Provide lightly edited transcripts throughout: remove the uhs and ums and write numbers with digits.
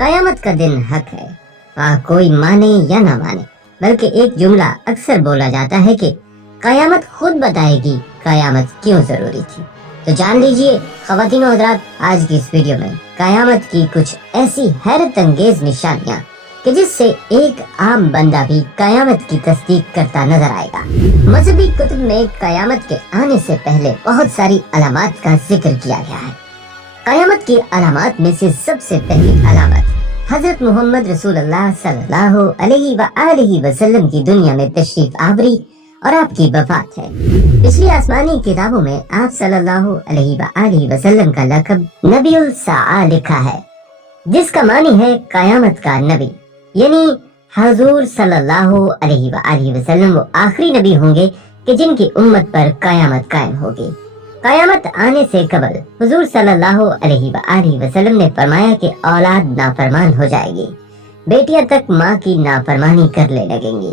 कयामत का दिन हक है, कोई माने या ना माने, बल्कि एक जुमला अक्सर बोला जाता है कि कयामत खुद बताएगी कयामत क्यों जरूरी थी। तो जान लीजिए ख्वातीन और हज़रात, आज की इस वीडियो में कयामत की कुछ ऐसी हैरत अंगेज निशानियां कि जिससे एक आम बंदा भी कयामत की तस्दीक करता नजर आएगा। मजहबी कुतुब में कयामत के आने से पहले बहुत सारी अलामात का जिक्र किया गया है। कयामत की अलामात में से सबसे पहली अलामत हजरत मोहम्मद रसूलुल्लाह सल्लल्लाहु अलैहि वसल्लम की दुनिया में तशरीफ आवरी और आपकी वफात है। पिछली आसमानी किताबों में आप सल्लल्लाहु अलैहि वसल्लम का लक़ब नबीउल साआ लिखा है, जिसका मानी है कयामत का नबी, यानी हुजूर सल्लल्लाहु अलैहि वसल्लम वो आखिरी नबी होंगे कि जिनकी उम्मत पर कयामत कायम होगी। कयामत आने से कबल हुजूर सल्लल्लाहु अलैहि वसल्लम ने फरमाया कि औलाद नाफरमान हो जाएगी, बेटियां तक माँ की नाफरमानी करने लगेंगी,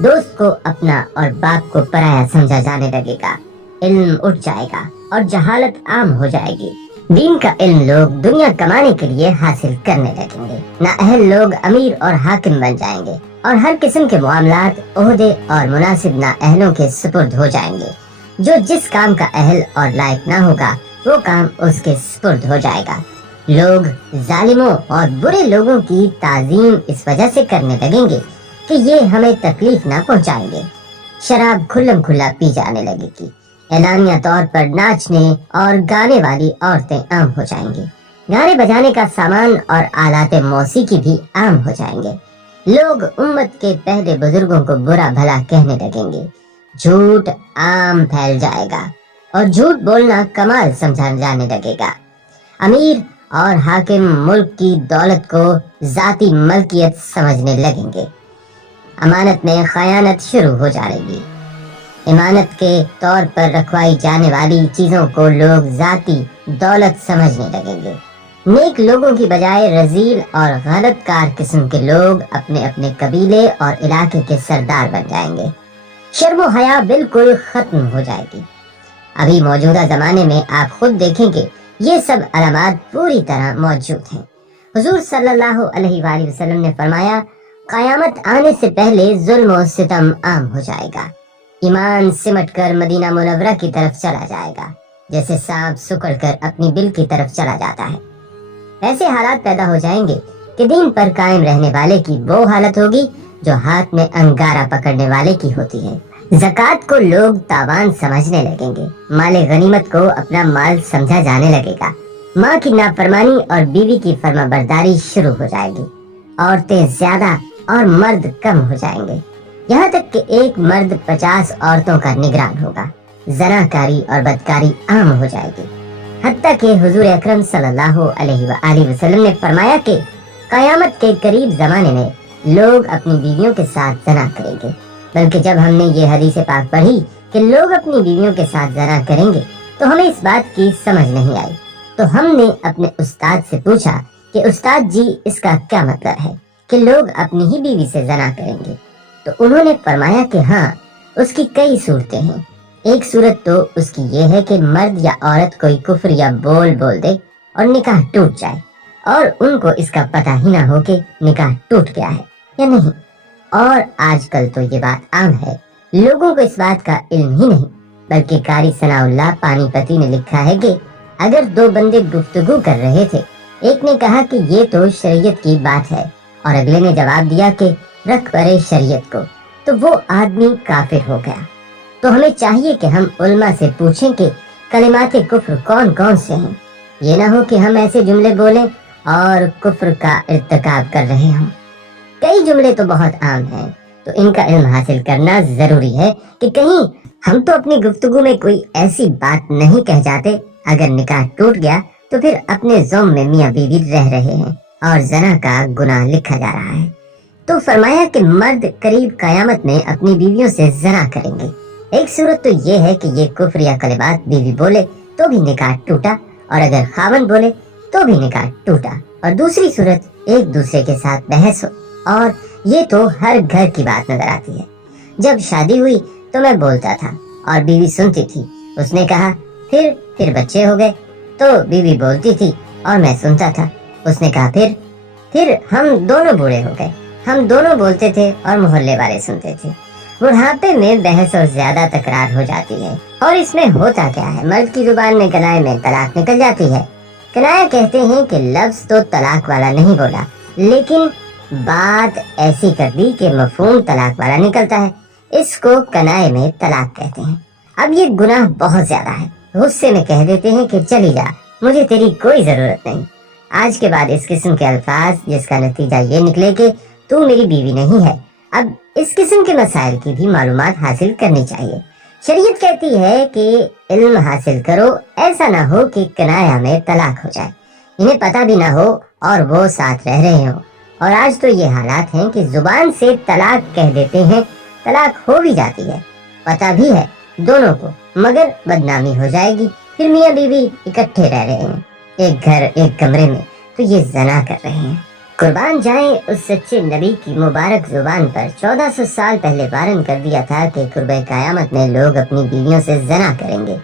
दोस्त को अपना और बाप को पराया समझा जाने लगेगा, इल्म उठ जाएगा और जहालत आम हो जाएगी। दीन का इल्म लोग दुनिया कमाने के लिए हासिल करने लगेंगे, नाअहल लोग अमीर और हाकिम बन जाएंगे और हर किस्म के मामलात, ओहदे और मुनासिब नाअहलों के सुपुर्द हो जाएंगे। जो जिस काम का अहल और लायक ना होगा वो काम उसके सुपुर्द हो जाएगा। लोग जालिमों और बुरे लोगों की ताजीम इस वजह से करने लगेंगे कि ये हमें तकलीफ ना पहुंचाएंगे। शराब खुल्लम खुल्ला पी जाने लगेगी, एलानिया तौर पर नाचने और गाने वाली औरतें आम हो जाएंगी, गाने बजाने का सामान और आलाते मौसीकी भी आम हो जाएंगे। लोग उम्मत के पहले बुजुर्गों को बुरा भला कहने लगेंगे, झूठ आम फैल जाएगा और झूठ बोलना कमाल समझा जाने लगेगा। अमीर और हाकिम मुल्क की दौलत को जाती मलकियत समझने लगेंगे। अमानत में खयानत शुरू हो जाएगी। इमानत के तौर पर रखवाई जाने वाली चीजों को लोग जाती दौलत समझने लगेंगे। नेक लोगों की बजाय रजील और गलतकार किस्म के लोग अपने अपने कबीले और इलाके के सरदार बन जाएंगे। शर्म और हया बिल्कुल खत्म हो जाएगी। अभी मौजूदा जमाने में आप खुद देखेंगे ये सब अलामात पूरी तरह मौजूद हैं। हुजूर सल्लल्लाहु अलैहि वसल्लम ने फरमाया, कयामत आने से पहले जुल्म और सितम आम हो जाएगा। ईमान सिमट कर मदीना मुनव्वरा की तरफ चला जाएगा, जैसे सांप सुकड़ कर अपनी बिल की तरफ चला जाता है। ऐसे हालात पैदा हो जाएंगे कि दीन पर कायम रहने वाले की वो हालत होगी जो हाथ में अंगारा पकड़ने वाले की होती है। ज़कात को लोग तावान समझने लगेंगे, माले गनीमत को अपना माल समझा जाने लगेगा। माँ की नाफरमानी और बीवी की फर्माबरदारी शुरू हो जाएगी। औरतें ज्यादा और मर्द कम हो जाएंगे, यहाँ तक कि एक मर्द 50 औरतों का निगरान होगा। जनाकारी और बदकारी आम हो जाएगी। हत्ता कि हुजूर अकरम सल्लल्लाहु अलैहि वसल्लम ने फरमाया कि कयामत के करीब जमाने में लोग अपनी बीवियों के साथ जना करेंगे। बल्कि जब हमने ये हदीस पाक पढ़ी कि लोग अपनी बीवियों के साथ जना करेंगे तो हमें इस बात की समझ नहीं आई। तो हमने अपने उस्ताद से पूछा कि उस्ताद जी इसका क्या मतलब है कि लोग अपनी ही बीवी से जना करेंगे। तो उन्होंने फरमाया कि हाँ, उसकी कई सूरतें हैं। एक सूरत तो उसकी ये है कि मर्द या औरत कोई कुफ्र या बोल दे और निकाह टूट जाए और उनको इसका पता ही ना हो कि निकाह टूट गया है या नहीं। और आजकल तो ये बात आम है, लोगों को इस बात का इल्म ही नहीं। बल्कि कारी सनाउल्लाह पानीपति ने लिखा है कि अगर दो बंदे गुफ्तगू कर रहे थे, एक ने कहा कि ये तो शरीयत की बात है और अगले ने जवाब दिया कि रख परे शरीयत को, तो वो आदमी काफिर हो गया। तो हमें चाहिए कि हम उल्मा से पूछें कि कलिमाते कुफ्र कौन कौन से हैं। ये ना हो कि हम ऐसे जुमले बोलें और कुफ्र का इर्तिकाब कर रहे हों। कई जुमले तो बहुत आम हैं, तो इनका इल्म हासिल करना जरूरी है कि कहीं हम तो अपनी गुफ्तगू में कोई ऐसी बात नहीं कह जाते। अगर निकाह टूट गया तो फिर अपने ज़ौम में मियाँ बीवी रह रहे हैं और जना का गुनाह लिखा जा रहा है। तो फरमाया कि मर्द करीब कयामत में अपनी बीवियों से जना करेंगे। एक सूरत तो ये है कि ये कुफ्र या कलिमात बीवी बोले तो भी निकाह टूटा और अगर खावन बोले तो भी निकाह टूटा। और दूसरी सूरत एक दूसरे के साथ बहस हो, और ये तो हर घर की बात नजर आती है। जब शादी हुई तो मैं बोलता था और बीवी सुनती थी। उसने कहा फिर बच्चे हो गए तो बीवी बोलती थी और मैं सुनता था। उसने कहा फिर हम दोनों बूढ़े हो गए। हम दोनों बोलते थे और मोहल्ले वाले सुनते थे। बुढ़ापे में बहस और ज्यादा तकरार हो जाती है। और इसमें होता क्या है, मर्द की जुबान में कनाए में तलाक निकल जाती है। कनाया कहते हैं कि लफ्ज तो तलाक वाला नहीं बोला, लेकिन बात ऐसी कर दी कि मफहूम तलाक वाला निकलता है। इसको कनाए में तलाक कहते हैं। अब ये गुनाह बहुत ज्यादा है। गुस्से में कह देते हैं कि चली जा, मुझे तेरी कोई जरूरत नहीं। आज के बाद इस किस्म के अल्फाज जिसका नतीजा ये निकले कि तू मेरी बीवी नहीं है। अब इस किस्म के मसाइल की भी मालूमात हासिल करनी चाहिए। शरीयत कहती है कि इल्म हासिल करो, ऐसा ना हो कि कनाया में तलाक हो जाए, इन्हें पता भी ना हो और वो साथ रह रहे हो। और आज तो ये हालात हैं कि जुबान से तलाक कह देते हैं, तलाक हो भी जाती है, पता भी है दोनों को, मगर बदनामी हो जाएगी। फिर मियाँ बीवी इकट्ठे रह रहे हैं एक घर एक कमरे में, तो ये जना कर रहे हैं। कुर्बान जाए उस सच्चे नबी की मुबारक जुबान पर 1400 साल पहले वारन कर दिया था कि कुर्बे कयामत में लोग अपनी बीवियों से जना करेंगे।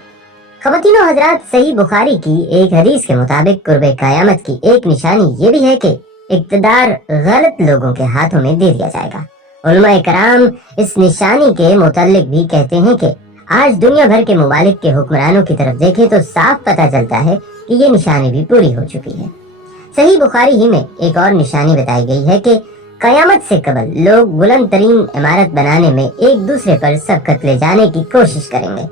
ख़वातीनो हज़रात, सही बुखारी की एक हदीस के मुताबिक कुर्बे कयामत की एक निशानी ये भी है कि इक़्तिदार गलत लोगों के हाथों में दे दिया जाएगा। उलमाए कराम इस निशानी के मुतल्लिक भी कहते हैं कि आज दुनिया भर के मुमालिक के हुक्मरानों की तरफ देखें तो साफ पता चलता है कि ये निशानी भी पूरी हो चुकी है। सही बुखारी ही में एक और निशानी बताई गई है कि कयामत से कबल लोग बुलंद तरीन इमारत बनाने में एक दूसरे पर सबकत ले जाने की कोशिश करेंगे।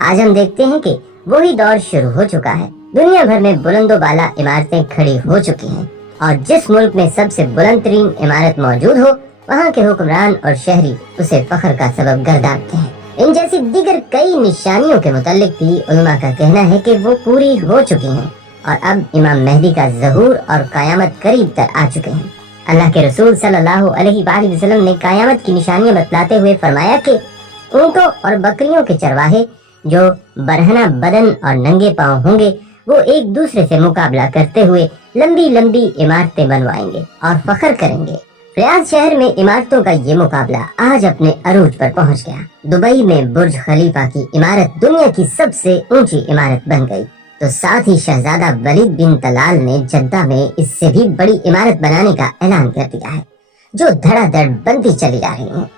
आज हम देखते हैं कि वही दौर शुरू हो चुका है। दुनिया भर में बुलंदो बाला इमारतें खड़ी हो चुकी हैं और जिस मुल्क में सबसे बुलंद तरीन इमारत मौजूद हो, वहाँ के हुक्मरान और शहरी उसे फख्र का सबब गर्दानते हैं। इन जैसी दीगर कई निशानियों के मुतालिक भी उलमा का कहना है कि वो पूरी हो चुकी हैं और अब इमाम मेहदी का ज़हूर और क़यामत करीब तर आ चुके हैं। अल्लाह के रसूल सल्लल्लाहु अलैहि वसल्लम ने क़यामत की निशानियां बतलाते हुए फरमाया कि ऊँटों और बकरियों के चरवाहे जो बरहना बदन और नंगे पांव होंगे, वो एक दूसरे से मुकाबला करते हुए लंबी लंबी इमारतें बनवाएंगे और फख्र करेंगे। रियाद शहर में इमारतों का ये मुकाबला आज अपने अरूज पर पहुंच गया। दुबई में बुर्ज खलीफा की इमारत दुनिया की सबसे ऊंची इमारत बन गई, तो साथ ही शहजादा वलीद बिन तलाल ने जद्दा में इससे भी बड़ी इमारत बनाने का ऐलान कर दिया है, जो धड़ाधड़ बनती चली जा रही है।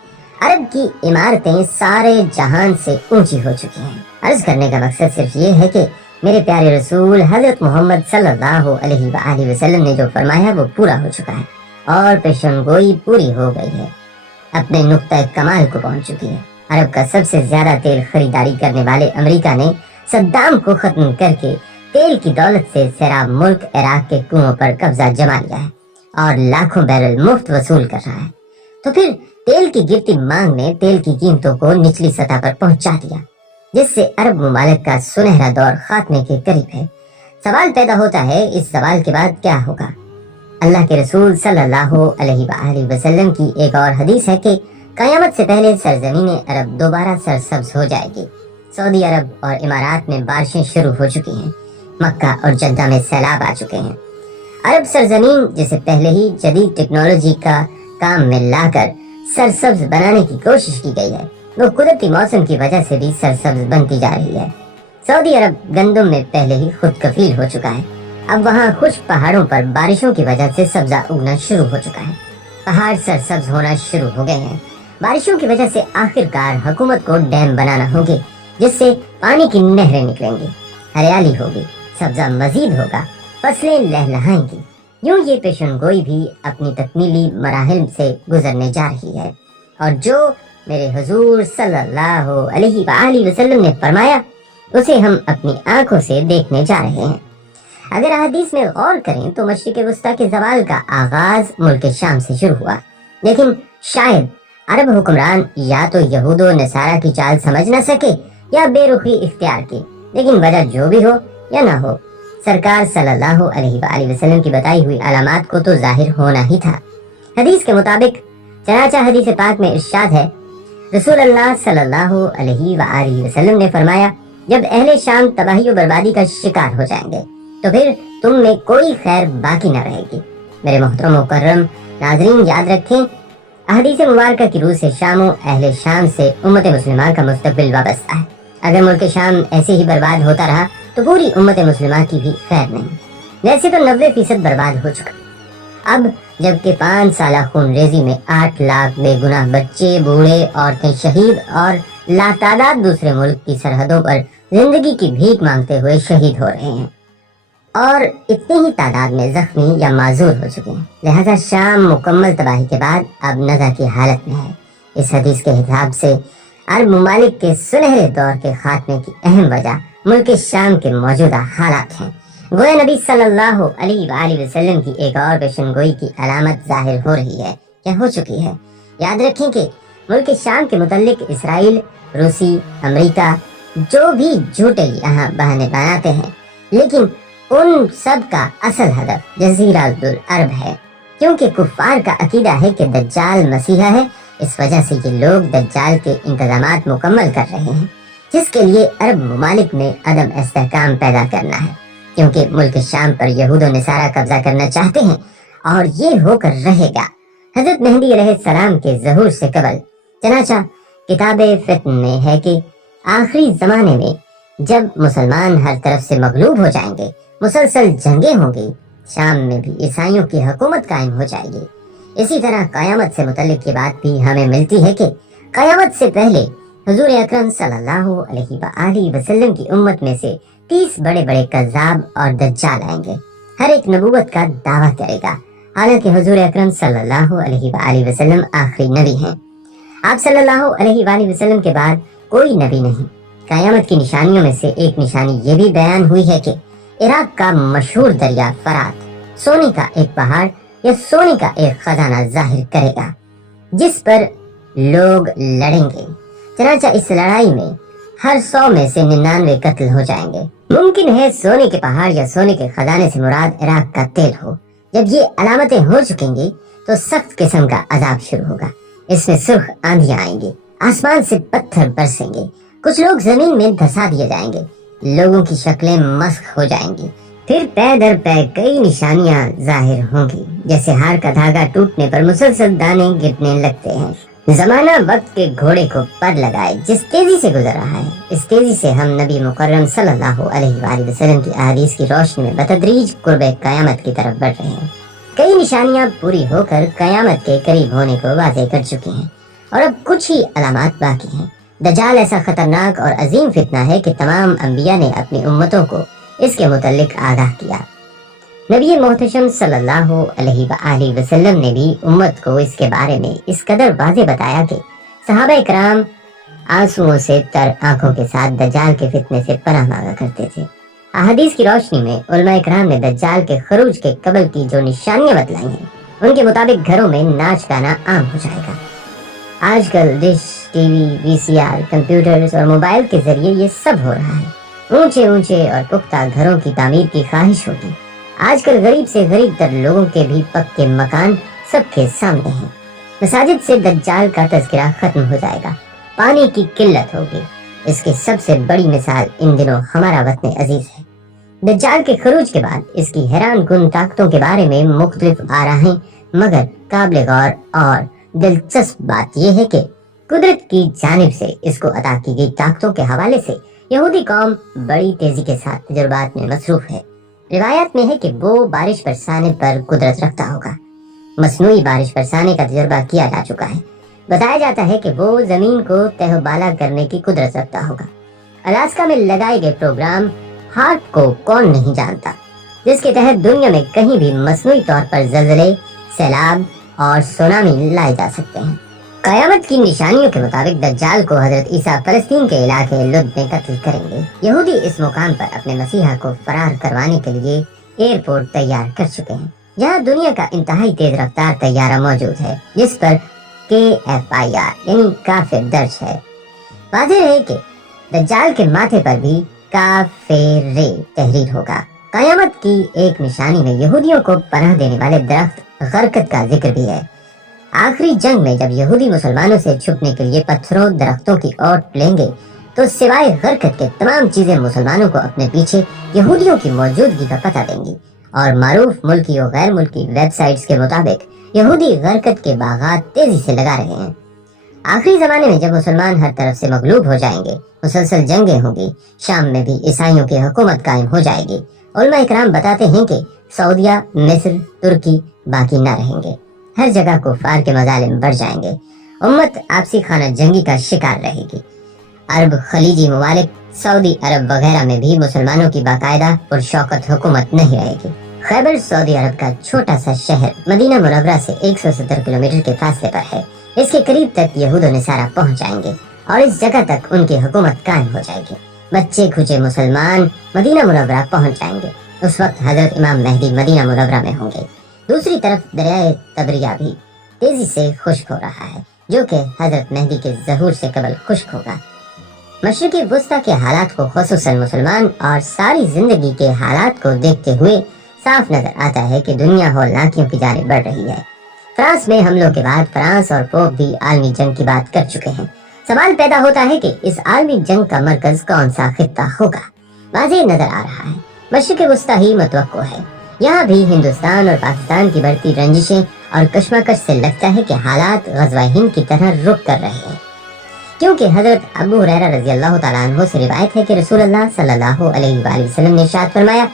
अरब की इमारतें सारे जहान से ऊंची हो चुकी हैं। अर्ज करने का मकसद सिर्फ ये है कि मेरे प्यारे रसूल हजरत मोहम्मद सल्लल्लाहु अलैहि वसल्लम ने जो फरमाया वो पूरा हो चुका है और पेशनगोई पूरी हो गई है, अपने नुक्ता कमाल को पहुंच चुकी है। अरब का सबसे ज्यादा तेल खरीदारी करने वाले अमेरिका ने सद्दाम को खत्म करके तेल की दौलत से सैराब मुल्क इराक के कुओं पर कब्जा जमा लिया है और लाखों बैरल मुफ्त वसूल कर रहा है। तो फिर तेल की गिरती मांग ने तेल की कीमतों को निचली सतह पर पहुंचा दिया, जिससे अरब ममालिक का सुनहरा दौर खात्मे के करीब है। सवाल पैदा होता है, इस सवाल के बाद क्या होगा? अल्लाह के रसूल सल्लल्लाहु अलैहि वसल्लम की एक और हदीस है कि कयामत से पहले सरजमीन अरब दोबारा सरसब्ज हो जाएगी। सऊदी अरब और इमारात में बारिशें शुरू हो चुकी हैं। मक्का और जद्दा में सैलाब आ चुके हैं। अरब सरजमीन जिसे पहले ही जदीद टेक्नोलॉजी का काम में लाकर सरसब्ज बनाने की कोशिश की गई है, वो कुदरती मौसम की वजह से भी सरसब्ज बनती जा रही है। सऊदी अरब गंदम में पहले ही खुद कफील हो चुका है। अब वहाँ खुश्क पहाड़ों पर बारिशों की वजह से सब्जा उगना शुरू हो चुका है। पहाड़ सरसब्ज होना शुरू हो गए हैं। बारिशों की वजह से आखिरकार हुकूमत को डैम बनाना होंगे, जिससे पानी की नहरें निकलेंगी, हरियाली होगी, सब्जा मजीद होगा, फसलें लहलहाएंगी। यूं ये पेशनगोई भी अपनी तकमीली मराहिल से गुजरने जा रही है और जो मेरे हुजूर सल्लल्लाहु अलैहि वसल्लम ने फरमाया उसे हम अपनी आंखों से देखने जा रहे हैं। अगर हदीस में गौर करें तो मशरिक वस्ता के ज़वाल का आगाज मुल्क शाम से शुरू हुआ, लेकिन शायद अरब हुक्मरान या तो यहूदो नसारा की चाल समझ न सके या बेरुखी इख्तियार की, लेकिन वजह जो भी हो या ना हो, सरकार सल्लल्लाहु अलैहि वसल्लम की बताई हुई अलामात को तो जाहिर होना ही था। हदीस के मुताबिक चनाचा हदीस पाक में इरशाद है, रसूल अल्लाह सल्लल्लाहु अलैहि वसल्लम ने फरमाया, जब अहले शाम तबाही और बर्बादी का शिकार हो जाएंगे तो फिर तुम में कोई खैर बाकी न रहेगी। मेरे मोहतरम मुकर्रम नाजरीन, याद रखें, अहदीस मुबारक की रूह से शामो अहले शाम से उम्मत मुस्लिमा का मुस्तकबिल वाबस्ता है। अगर मुल्क शाम ऐसे ही बर्बाद होता रहा तो पूरी उम्मत मुस्लिमा की भी खैर नहीं। वैसे तो 90% बर्बाद हो चुका, اب جبکہ 5 سالہ خون ریزی میں 8 لاکھ بے گناہ بچے، بوڑھے، عورتیں شہید اور لاتعداد دوسرے ملک کی سرحدوں پر زندگی کی بھیک مانگتے ہوئے شہید ہو رہے ہیں اور اتنی ہی تعداد میں زخمی یا معذور ہو چکے ہیں، لہذا شام مکمل تباہی کے بعد اب نزع کی حالت میں ہے۔ اس حدیث کے حساب سے عرب ممالک کے سنہرے دور کے خاتمے کی اہم وجہ ملک شام کے موجودہ حالات ہیں۔ گویا نبی صلی اللہ علیہ وآلہ وسلم کی ایک اور پیشن گوئی کی علامت ظاہر ہو رہی ہے یا ہو چکی ہے۔ یاد رکھیں کہ ملک شام کے متعلق اسرائیل، روسی، امریکہ جو بھی جھوٹے یہاں بہانے بناتے ہیں، لیکن ان سب کا اصل ہدف جزیرہ العرب ہے، کیونکہ کفار کا عقیدہ ہے کہ دجال مسیحا ہے۔ اس وجہ سے یہ لوگ دجال کے انتظامات مکمل کر رہے ہیں، جس کے لیے عرب ممالک میں عدم استحکام پیدا کرنا ہے، کیونکہ ملک شام پر یہود و نصارہ قبضہ کرنا چاہتے ہیں اور یہ ہو کر رہے گا حضرت مہدی علیہ السلام کے ظہور سے قبل۔ چنانچہ کتاب فتن میں ہے کہ آخری زمانے میں جب مسلمان ہر طرف سے مغلوب ہو جائیں گے، مسلسل جنگیں ہوں گی، شام میں بھی عیسائیوں کی حکومت قائم ہو جائے گی۔ اسی طرح قیامت سے متعلق یہ بات بھی ہمیں ملتی ہے کہ قیامت سے پہلے حضور اکرم صلی اللہ علیہ وآلہ وسلم کی امت میں سے 30 بڑے بڑے کذاب اور دجال آئیں گے، ہر ایک نبوت کا دعویٰ کرے گا، حالانکہ حضور اکرم صلی اللہ علیہ وآلہ وسلم آخری نبی ہیں۔ آپ صلی اللہ علیہ وآلہ وسلم کے بعد کوئی نبی نہیں۔ قیامت کی نشانیوں میں سے ایک نشانی یہ بھی بیان ہوئی ہے کہ عراق کا مشہور دریا فرات سونے کا ایک پہاڑ یا سونے کا ایک خزانہ ظاہر کرے گا، جس پر لوگ لڑیں گے۔ چنانچہ اس لڑائی میں ہر 100 میں سے 99 قتل ہو جائیں گے۔ ممکن ہے سونے کے پہاڑ یا سونے کے خزانے سے مراد عراق کا تیل ہو۔ جب یہ علامتیں ہو چکیں گی تو سخت قسم کا عذاب شروع ہوگا۔ اس میں سرخ آندھیاں آئیں گی، آسمان سے پتھر برسیں گے، کچھ لوگ زمین میں دھسا دیے جائیں گے، لوگوں کی شکلیں مسخ ہو جائیں گی، پھر پے در پے کئی نشانیاں ظاہر ہوں گی، جیسے ہار کا دھاگا ٹوٹنے پر مسلسل دانے گرنے لگتے ہیں۔ زمانہ وقت کے گھوڑے کو پر لگائے جس تیزی سے گزر رہا ہے، اس تیزی سے ہم نبی مکرم صلی اللہ علیہ وآلہ وسلم کی احادیث کی روشنی میں بتدریج قرب قیامت کی طرف بڑھ رہے ہیں۔ کئی نشانیاں پوری ہو کر قیامت کے قریب ہونے کو واضح کر چکی ہیں اور اب کچھ ہی علامات باقی ہیں۔ دجال ایسا خطرناک اور عظیم فتنہ ہے کہ تمام انبیاء نے اپنی امتوں کو اس کے متعلق آگاہ کیا۔ نبی محتشم صلی اللہ علیہ وآلہ وسلم نے بھی امت کو اس کے بارے میں اس قدر واضح بتایا کہ صحابہ کرام آنسوؤں سے تر آنکھوں کے ساتھ دجال کے فتنے سے پناہ مانگا کرتے تھے۔ احادیث کی روشنی میں علماء کرام نے دجال کے خروج کے قبل کی جو نشانیاں بتلائی ہیں، ان کے مطابق گھروں میں ناچ گانا عام ہو جائے گا۔ آج کل ڈش، ٹی وی، وی سی آر، کمپیوٹرز اور موبائل کے ذریعے یہ سب ہو رہا ہے۔ اونچے اونچے اور پختہ گھروں کی تعمیر کی خواہش ہوگی۔ آج کل غریب سے غریب تر لوگوں کے بھی پکے مکان سب کے سامنے ہیں۔ مساجد سے دجال کا تذکرہ ختم ہو جائے گا، پانی کی قلت ہوگی۔ اس کی سب سے بڑی مثال ان دنوں ہمارا وطن عزیز ہے۔ دجال کے خروج کے بعد اس کی حیران کن طاقتوں کے بارے میں مختلف آراہیں، مگر قابل غور اور دلچسپ بات یہ ہے کہ قدرت کی جانب سے اس کو عطا کی گئی طاقتوں کے حوالے سے یہودی قوم بڑی تیزی کے ساتھ تجربات میں مصروف ہے۔ روایات میں ہے کہ وہ بارش برسانے پر قدرت رکھتا ہوگا۔ مصنوعی بارش برسانے کا تجربہ کیا جا چکا ہے۔ بتایا جاتا ہے کہ وہ زمین کو تہ و بالا کرنے کی قدرت رکھتا ہوگا۔ الاسکا میں لگائے گئے پروگرام ہارپ کو کون نہیں جانتا، جس کے تحت دنیا میں کہیں بھی مصنوعی طور پر زلزلے، سیلاب اور سونامی لائے جا سکتے ہیں۔ قیامت کی نشانیوں کے مطابق دجال کو حضرت عیسیٰ فلسطین کے علاقے لد میں قتل کریں گے۔ یہودی اس مقام پر اپنے مسیحا کو فرار کروانے کے لیے ایئرپورٹ تیار کر چکے ہیں، جہاں دنیا کا انتہائی تیز رفتار طیارہ موجود ہے، جس پر KFIR یعنی کافر درج ہے۔ واضح ہے کہ دجال کے ماتھے پر بھی کافر تحریر ہوگا۔ قیامت کی ایک نشانی میں یہودیوں کو پناہ دینے والے درخت غرقت کا ذکر بھی ہے۔ آخری جنگ میں جب یہودی مسلمانوں سے چھپنے کے لیے پتھروں درختوں کی اوٹ لیں گے تو سوائے غرقت کے تمام چیزیں مسلمانوں کو اپنے پیچھے یہودیوں کی موجودگی کا پتہ دیں گی، اور معروف ملکی و غیر ملکی ویب سائٹس کے مطابق یہودی غرقت کے باغات تیزی سے لگا رہے ہیں۔ آخری زمانے میں جب مسلمان ہر طرف سے مغلوب ہو جائیں گے، مسلسل جنگیں ہوں گی، شام میں بھی عیسائیوں کی حکومت قائم ہو جائے گی۔ علماء اکرام بتاتے ہیں کہ سعودیہ، مصر، ترکی، باقی نہ رہیں گے۔ ہر جگہ کفار کے مظالم بڑھ جائیں گے، امت آپسی خانہ جنگی کا شکار رہے گی۔ عرب، خلیجی ممالک، سعودی عرب وغیرہ میں بھی مسلمانوں کی باقاعدہ اور شوکت حکومت نہیں رہے گی۔ خیبر سعودی عرب کا چھوٹا سا شہر مدینہ منورہ سے 170 کلومیٹر کے فاصلے پر ہے۔ اس کے قریب تک یہود و نصارہ پہنچ جائیں گے اور اس جگہ تک ان کی حکومت قائم ہو جائے گی۔ بچے کھچے مسلمان مدینہ منورہ پہنچ جائیں گے۔ اس وقت حضرت امام مہدی مدینہ منورہ میں ہوں گے۔ دوسری طرف دریائے تبریہ بھی تیزی سے خشک ہو رہا ہے، جو کہ حضرت مہدی کے ظہور سے قبل خشک ہوگا۔ مشرقی وسطی کے حالات کو، خصوصاً مسلمان اور ساری زندگی کے حالات کو دیکھتے ہوئے صاف نظر آتا ہے کہ دنیا ہولناکیوں کی جانب بڑھ رہی ہے۔ فرانس میں حملوں کے بعد فرانس اور پوپ بھی عالمی جنگ کی بات کر چکے ہیں۔ سوال پیدا ہوتا ہے کہ اس عالمی جنگ کا مرکز کون سا خطہ ہوگا؟ واضح نظر آ رہا ہے مشرق وسطی ہی متوقع ہے۔ یہاں بھی ہندوستان اور پاکستان کی بڑھتی رنجشیں اور کشمکش سے لگتا ہے کہ حالات غزوہ ہند کی طرح رک کر رہے ہیں، کیونکہ حضرت ابو ہریرہ رضی اللہ تعالیٰ عنہ سے روایت ہے کہ رسول اللہ صلی اللہ علیہ وآلہ وسلم نے ارشاد فرمایا،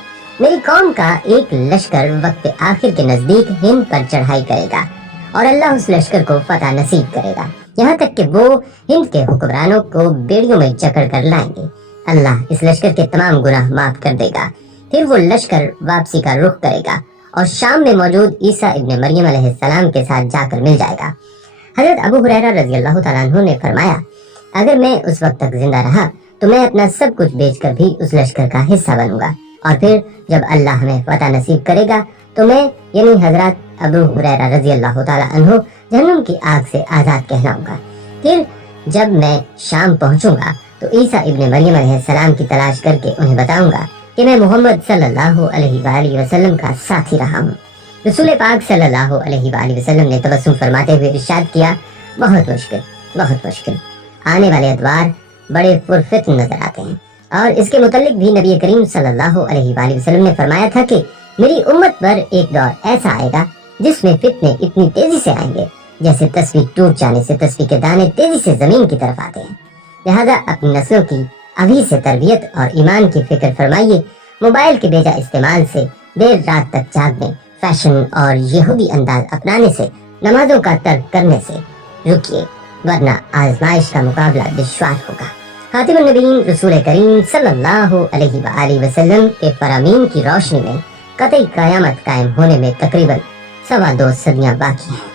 میری قوم کا ایک لشکر وقت آخر کے نزدیک ہند پر چڑھائی کرے گا اور اللہ اس لشکر کو فتح نصیب کرے گا، یہاں تک کہ وہ ہند کے حکمرانوں کو بیڑیوں میں جکڑ کر لائیں گے۔ اللہ اس لشکر کے تمام گناہ معاف کر دے گا۔ پھر وہ لشکر واپسی کا رخ کرے گا اور شام میں موجود عیسیٰ ابن مریم علیہ السلام کے ساتھ جا کر مل جائے گا۔ حضرت ابو ہریرہ رضی اللہ تعالیٰ عنہ نے فرمایا، اگر میں اس وقت تک زندہ رہا تو میں اپنا سب کچھ بیچ کر بھی اس لشکر کا حصہ بنوں گا، اور پھر جب اللہ ہمیں فتح نصیب کرے گا تو میں یعنی حضرت ابو ہریرہ رضی اللہ تعالیٰ عنہ جہنم کی آگ سے آزاد کہلاؤں گا۔ پھر جب میں شام پہنچوں گا تو عیسیٰ ابن مریم علیہ السلام کی تلاش کر کے انہیں بتاؤں گا کہ میں محمد صلی اللہ علیہ وآلہ وسلم کا ساتھی رہا ہوں۔ رسول پاک صلی اللہ علیہ وآلہ وسلم نے تبسم فرماتے ہوئے ارشاد کیا، بہت مشکل، بہت مشکل، آنے والے ادوار بڑے پرفتن نظر آتے ہیں۔ اور اس کے متعلق بھی نبی کریم صلی اللہ علیہ وآلہ وسلم نے فرمایا تھا کہ میری امت پر ایک دور ایسا آئے گا جس میں فتنے اتنی تیزی سے آئیں گے جیسے تسبیح ٹوٹ جانے سے تسبیح کے دانے تیزی سے زمین کی طرف آتے ہیں۔ لہذا اپنی نسلوں کی ابھی سے تربیت اور ایمان کی فکر فرمائیے۔ موبائل کے بیجا استعمال سے، دیر رات تک جاگنے، فیشن اور یہودی انداز اپنانے سے، نمازوں کا ترک کرنے سے رکیے، ورنہ آزمائش کا مقابلہ دشوار ہوگا۔ خاتم النبیین رسول کریم صلی اللہ علیہ وآلہ وسلم کے فرامین کی روشنی میں قطعی قیامت قائم ہونے میں تقریباً 2.25 صدیاں باقی ہیں۔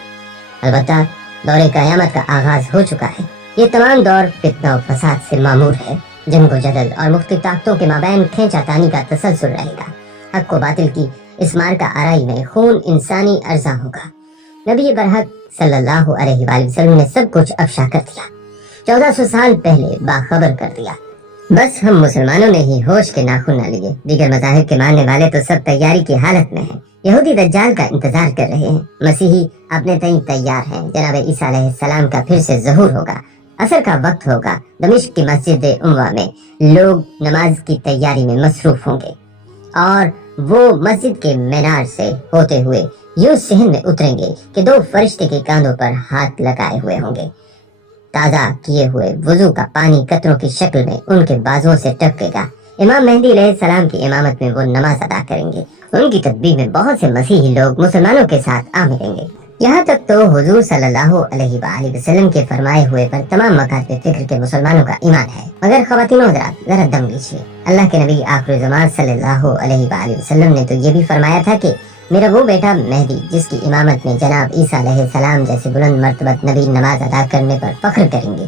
البتہ دور قیامت کا آغاز ہو چکا ہے۔ یہ تمام دور فتنہ و فساد سے معمور ہے۔ جنگ و جدل اور مختلف طاقتوں کے مابین کھینچا تانی کا تسلسل رہے گا۔ حق و باطل کی اس مارکہ آرائی میں خون انسانی ارزاں ہوگا۔ نبی برحق صلی اللہ علیہ وآلہ وسلم نے سب کچھ افشا کر دیا، 1400 سال پہلے باخبر کر دیا۔ بس ہم مسلمانوں نے ہی ہوش کے ناخن نہ لیے۔ دیگر مذاہب کے ماننے والے تو سب تیاری کی حالت میں ہیں، یہودی دجال کا انتظار کر رہے ہیں، مسیحی اپنے تئیں تیار ہیں، جناب عیسیٰ علیہ السلام کا پھر سے ظہور ہوگا، عصر کا وقت ہوگا، دمشق کی مسجد اموہ میں لوگ نماز کی تیاری میں مصروف ہوں گے اور وہ مسجد کے مینار سے ہوتے ہوئے یوں صحن میں اتریں گے کہ 2 فرشتے کے کاندھوں پر ہاتھ لگائے ہوئے ہوں گے۔ تازہ کیے ہوئے وضو کا پانی قطروں کی شکل میں ان کے بازوؤں سے ٹپکے گا۔ امام مہدی علیہ السلام کی امامت میں وہ نماز ادا کریں گے۔ ان کی تدبیر میں بہت سے مسیحی لوگ مسلمانوں کے ساتھ آ ملیں گے۔ یہاں تک تو حضور صلی اللہ علیہ وآلہ وسلم کے فرمائے ہوئے پر تمام مکاتب فکر کے مسلمانوں کا ایمان ہے۔ مگر خواتین و حضرات ذرا دم لیجیے، اللہ کے نبی آخر زمان صلی اللہ علیہ وآلہ وسلم نے تو یہ بھی فرمایا تھا کہ میرا وہ بیٹا مہدی جس کی امامت میں جناب عیسیٰ علیہ السلام جیسے بلند مرتبت نبی نماز ادا کرنے پر فخر کریں گے۔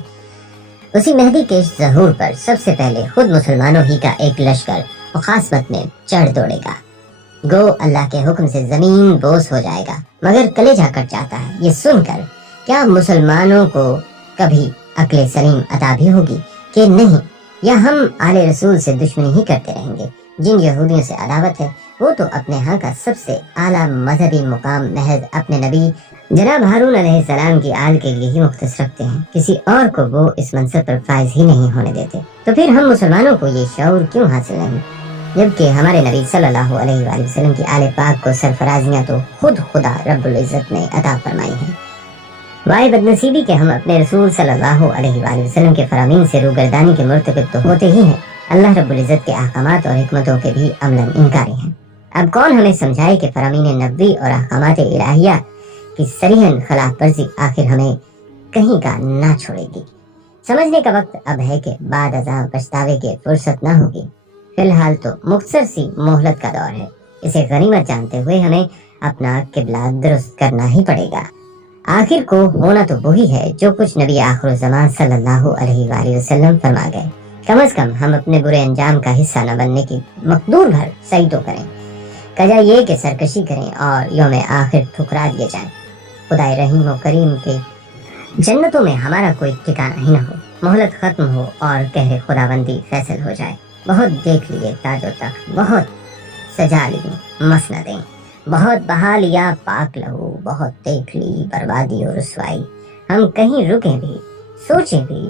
اسی مہدی کے ظہور پر سب سے پہلے خود مسلمانوں ہی کا ایک لشکر مخاصمت میں چڑھ دوڑے گا۔ گو اللہ کے حکم سے زمین بوس ہو جائے گا، مگر کلیجہ کٹ جاتا ہے یہ سن کر کیا مسلمانوں کو کبھی عقل سلیم عطا بھی ہوگی کہ نہیں، یا ہم آل رسول سے دشمنی ہی کرتے رہیں گے؟ جن یہودیوں سے عداوت ہے وہ تو اپنے ہاں کا سب سے اعلیٰ مذہبی مقام محض اپنے نبی جناب ہارون علیہ السلام کی آل کے لیے ہی مختص رکھتے ہیں، کسی اور کو وہ اس منصب پر فائز ہی نہیں ہونے دیتے۔ تو پھر ہم مسلمانوں کو یہ شعور کیوں حاصل نہیں، جبکہ ہمارے نبی صلی اللہ علیہ وآلہ وسلم کی آل پاک کو سرفرازیاں تو خود خدا رب العزت نے عطا فرمائی ہیں۔ وائے بدنصیبی کہ ہم اپنے رسول صلی اللہ علیہ وآلہ وسلم کے فرامین سے روگردانی کے مرتکب تو ہوتے ہی ہیں، اللہ رب العزت کے احکامات اور حکمتوں کے بھی عملاً انکاری ہیں۔ اب कौन हमें समझाए कि फरामीन नबवी और अहकामात इलाहिया की सरीहन खिलाफ वर्जी आखिर हमें कहीं का ना छोड़ेगी। समझने का वक्त अब है कि बाद अज़ां पछतावे के फुर्सत ना होगी। फिलहाल तो मुख्तसर सी मोहलत का दौर है। इसे गनीमत जानते हुए हमें अपना किबला दुरुस्त करना ही पड़ेगा। आखिर को होना तो वही है जो कुछ नबी आखिर ज़मान सल्लल्लाहु अलैहि वसल्लम फरमा गए। कम अज कम हम अपने बुरे अंजाम का हिस्सा न बनने की मकदूर भर सही तो करें। कजा ये कि सरकशी करें और यौम आखिर ठुकरा दिए जाएं। खुदाए रहीम व करीम के जन्नतों में हमारा कोई ठिकाना ही न हो, मोहलत खत्म हो और कहरे खुदाबंदी फैसल हो जाए। बहुत देख लिए ताजो तख्त, बहुत सजा ली मसनदें, बहुत बहा लिया पाक लहू, बहुत देख ली बर्बादी और रुसवाई। हम कहीं रुके भी, सोचे भी,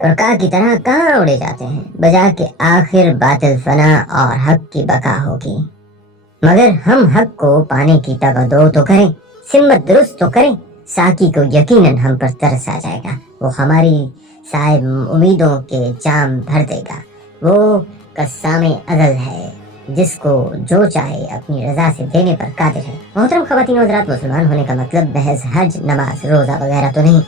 और का की तरह कहाँ उड़े जाते हैं, बजा के आखिर बातिल फना और हक की बका होगी। मगर हम हक को पाने की तवज्जो तो करें, सिम्मत दुरुस्त तो करें। साकी को यकीनन हम पर तरस आ जाएगा। वो हमारी साहिब उम्मीदों के जाम भर देगा। वो कस्सामे अज़ल है जिसको जो चाहे अपनी रजा से देने पर कादिर है। मोहतरम ख़वातीन और हज़रात, मुसलमान होने का मतलब महज हज, नमाज, रोजा वगैरह तो नहीं।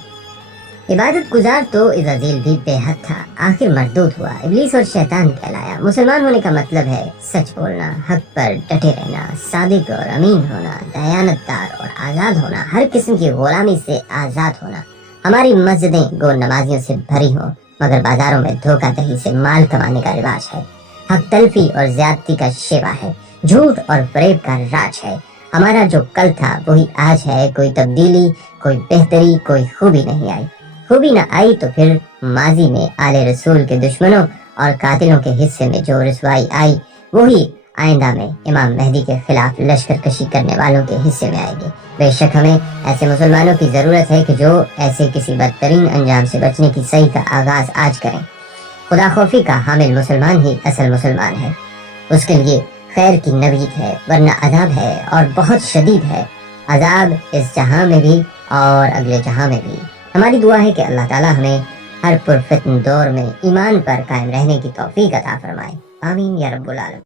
इबादत गुजार तो इज़ाज़ील भी बेहद था, आखिर मरदूद हुआ, इब्लीस और शैतान कहलाया। मुसलमान होने का मतलब है सच बोलना, हक पर डटे रहना, सादिक और अमीन होना, दयानतदार और आज़ाद होना, हर किस्म की गुलामी से आज़ाद होना। हमारी मस्जिदें गो नमाजियों से भरी हों, मगर बाजारों में धोखा दही से माल कमाने का रिवाज है। हक तलफी और ज्यादती का शेवा है, झूठ और फरेब का राज है। हमारा जो कल था वही आज है। कोई तब्दीली, कोई बेहतरी, कोई खूबी नहीं आई। खूबी न आई तो फिर माजी में आले रसूल के दुश्मनों और कातिलों के हिस्से में जो रसवाई आई वही आइंदा में इमाम मेहदी के खिलाफ लश्कर कशी करने वालों के हिस्से में आएगी। बेशक हमें ऐसे मुसलमानों की जरूरत है कि जो ऐसे किसी बदतरीन अंजाम से बचने की सही का आगाज आज करें। खुदा खौफी का हामिल मुसलमान ही असल मुसलमान है। उसके लिए खैर की नवीद है, वरना अजाब है और बहुत शदीद है। अजाब इस जहां में भी और अगले जहां में भी। हमारी दुआ है कि अल्लाह ताला हमें हर पुरफितन दौर में ईमान पर कायम रहने की तौफीक अता फरमाए। आमीन या रब्बुल आलमीन।